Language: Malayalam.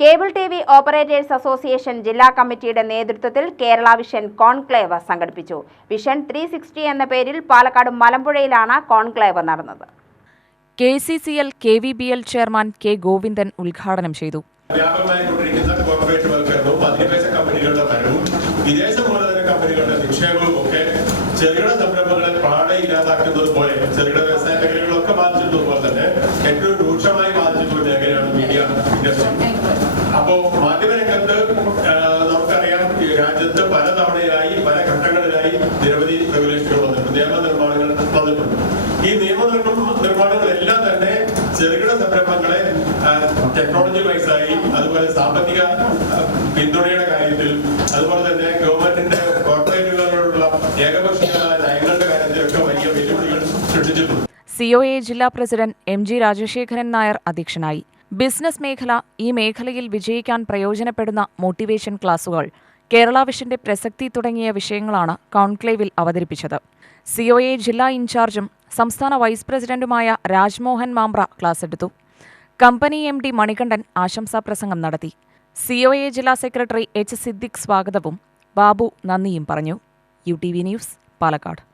Cable T V operators association ജില്ലാ കമ്മിറ്റിയുടെ നേതൃത്വത്തിൽ കേരള വിഷൻ കോൺക്ലേവ് സംഘടിപ്പിച്ചു. വിഷൻ ത്രീ സിക്സ്റ്റി എന്ന പേരിൽ പാലക്കാട് മലമ്പുഴയിലാണ് കോൺക്ലേവ് നടന്നത്. K C C L K V B L chairman K Govindan ഉദ്ഘാടനം ചെയ്തു. വ്യാപകമായി കൊണ്ടിരിക്കുന്ന കോർപ്പറേറ്റ് വൽക്കരണവും അധിനിവേശ കമ്പനികളുടെ വരവും വിദേശ മൂലധന കമ്പനികളുടെ നിക്ഷേപവും ഒക്കെ ചെറുകിട സംരംഭങ്ങളെ പാടെ ഇല്ലാതാക്കുന്നത് പോലെ ചെറുകിട വ്യവസായ മേഖലകളൊക്കെ ബാധിച്ചിട്ടുള്ളത് പോലെ ആ, നമുക്കറിയാം രാജ്യത്ത് പല പല ഘട്ടങ്ങളിലായി നിരവധി റെഗുലേഷനുകൾ വന്നിട്ടുണ്ട്. നിയമ നിർമ്മാണങ്ങൾ വന്നിട്ടുണ്ട്. ഈ നിയമ നിർമ്മാ- നിർമ്മാണങ്ങളെല്ലാം തന്നെ ചെറുകിട സംരംഭങ്ങളെ ടെക്നോളജി വൈസായി അതുപോലെ സാമ്പത്തിക പിന്തുണയുടെ കാര്യത്തിൽ അതുപോലെ തന്നെ ഗവൺമെന്റിന്റെ കോർപ്പറേറ്റുകളോടുള്ള ഏകപക്ഷീയമായ നയങ്ങളുടെ കാര്യത്തിലൊക്കെ വലിയ വെല്ലുവിളികൾ സൃഷ്ടിച്ചിട്ടുണ്ട്. സി ഒ എ ജില്ലാ president M G Rajasekharan Nair അധ്യക്ഷനായി. ബിസിനസ് മേഖല ഈ മേഖലയിൽ വിജയിക്കാൻ പ്രയോജനപ്പെടുന്ന മോട്ടിവേഷൻ ക്ലാസുകൾ കേരള വിഷന്റെ പ്രസക്തി തുടങ്ങിയ വിഷയങ്ങളാണ് കോൺക്ലേവിൽ അവതരിപ്പിച്ചത്. സിഒഎ ജില്ലാ ഇൻചാർജും സംസ്ഥാന വൈസ് പ്രസിഡന്റുമായ രാജ്മോഹൻ മാംബ്ര ക്ലാസ് എടുത്തു. കമ്പനി എം ഡി മണികണ്ഠൻ ആശംസാ പ്രസംഗം നടത്തി. സിഒഎ ജില്ലാ സെക്രട്ടറി എച്ച് സിദ്ദിഖ് സ്വാഗതവും ബാബു നന്ദിയും പറഞ്ഞു. U T V news Palakkad.